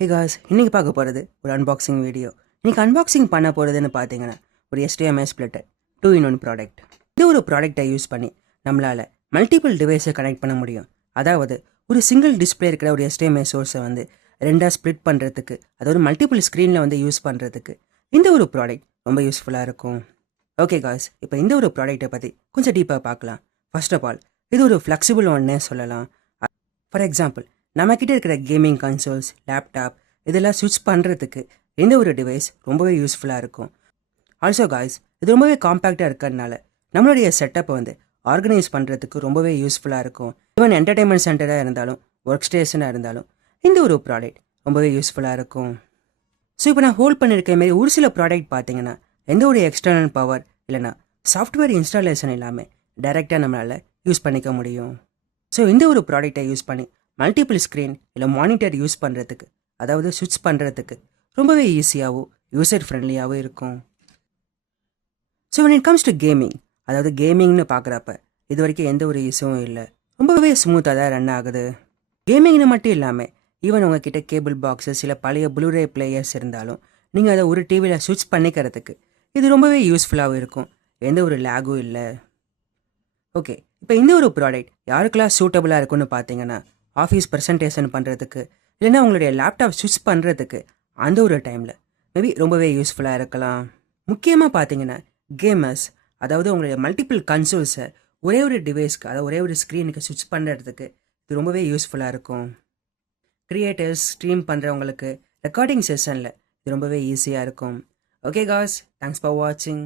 Hey guys, இன்றைக்கி பார்க்க போகிறது ஒரு அன்பாக்சிங் வீடியோ. இன்றைக்கி அன்பாக்சிங் பண்ண போகிறதுன்னு பார்த்தீங்கன்னா ஒரு HDMI ஸ்ப்ளிட்டர் 2-in-1 ப்ராடக்ட். இந்த ஒரு ப்ராடக்டை யூஸ் பண்ணி நம்மளால் மல்டிபிள் டிவைஸை கனெக்ட் பண்ண முடியும். அதாவது ஒரு சிங்கிள் டிஸ்பிளே இருக்கிற ஒரு HDMI சோர்ஸை வந்து ரெண்டாக ஸ்ப்ளிட் பண்ணுறதுக்கு, அதாவது மல்டிபிள் ஸ்க்ரீனில் வந்து யூஸ் பண்ணுறதுக்கு இந்த ஒரு ப்ராடக்ட் ரொம்ப யூஸ்ஃபுல்லாக இருக்கும். ஓகே காய்ஸ், இப்போ இந்த ஒரு ப்ராடக்ட்டை பற்றி கொஞ்சம் டீப்பாக பார்க்கலாம். ஃபர்ஸ்ட் ஆஃப் ஆல், இது ஒரு ஃப்ளெக்சிபிள் ஒன்னே சொல்லலாம். ஃபார் எக்ஸாம்பிள், நம்மக்கிட்ட இருக்கிற கேமிங் கன்சோல்ஸ், லேப்டாப் இதெல்லாம் ஸ்விட்ச் பண்ணுறதுக்கு இந்த ஒரு டிவைஸ் ரொம்பவே யூஸ்ஃபுல்லாக இருக்கும். ஆல்சோ காய்ஸ், இது ரொம்பவே காம்பேக்டாக இருக்கிறதுனால நம்மளுடைய செட்டப்பை வந்து ஆர்கனைஸ் பண்ணுறதுக்கு ரொம்பவே யூஸ்ஃபுல்லாக இருக்கும். ஈவன் என்டர்டைன்மெண்ட் சென்டராக இருந்தாலும், ஒர்க் ஸ்டேஷனாக இருந்தாலும் இந்த ஒரு ப்ராடக்ட் ரொம்பவே யூஸ்ஃபுல்லாக இருக்கும். ஸோ இப்போ நான் ஹோல்ட் பண்ணியிருக்க மாரி ஒரு சில ப்ராடக்ட் பார்த்தீங்கன்னா எந்த ஒரு எக்ஸ்டர்னல் பவர் இல்லைனா சாஃப்ட்வேர் இன்ஸ்டாலேஷன் இல்லாமல் டைரெக்டாக நம்மளால் யூஸ் பண்ணிக்க முடியும். ஸோ இந்த ஒரு ப்ராடக்டை யூஸ் பண்ணி மல்டிபிள் ஸ்க்ரீன் இல்லை மானிட்டர் யூஸ் பண்ணுறதுக்கு, அதாவது ஸ்விட்ச் பண்ணுறதுக்கு ரொம்பவே ஈஸியாகவும் யூசர் ஃப்ரெண்ட்லியாகவும் இருக்கும். So when it comes to gaming, அதாவது கேமிங்னு பார்க்குறப்ப இது வரைக்கும் எந்த ஒரு இஷ்யூவும் இல்லை, ரொம்பவே ஸ்மூத்தாக தான் ரன் ஆகுது. கேமிங்னு மட்டும் இல்லாமல் ஈவன் உங்ககிட்ட கேபிள் பாக்ஸஸ் இல்லை பழைய ப்ளூரே பிளேயர்ஸ் இருந்தாலும் நீங்கள் அதை ஒரு டிவியில் ஸ்விட்ச் பண்ணிக்கிறதுக்கு இது ரொம்பவே யூஸ்ஃபுல்லாகவும் இருக்கும். எந்த ஒரு லேகும் இல்லை. ஓகே, இப்போ இந்த ஒரு ப்ராடக்ட் யாருக்கெல்லாம் சூட்டபுளாக இருக்குன்னு பார்த்தீங்கன்னா, ஆஃபீஸ் ப்ரெசன்டேஷன் பண்ணுறதுக்கு இல்லைன்னா உங்களுடைய லேப்டாப் ஸ்விட்ச் பண்ணுறதுக்கு அந்த ஒரு டைமில் மேபி ரொம்பவே யூஸ்ஃபுல்லாக இருக்கலாம். முக்கியமாக பார்த்தீங்கன்னா கேமர்ஸ், அதாவது உங்களுடைய மல்டிபிள் கன்சோல்ஸை ஒரே ஒரு டிவைஸ்க்கு, அதாவது ஒரே ஒரு ஸ்க்ரீனுக்கு ஸ்விட்ச் பண்ணுறதுக்கு இது ரொம்பவே யூஸ்ஃபுல்லாக இருக்கும். கிரியேட்டர்ஸ், ஸ்ட்ரீம் பண்ணுறவங்களுக்கு ரெக்கார்டிங் செஷனில் இது ரொம்பவே ஈஸியாக இருக்கும். ஓகே காய்ஸ், தேங்க்ஸ் ஃபார் வாட்சிங்.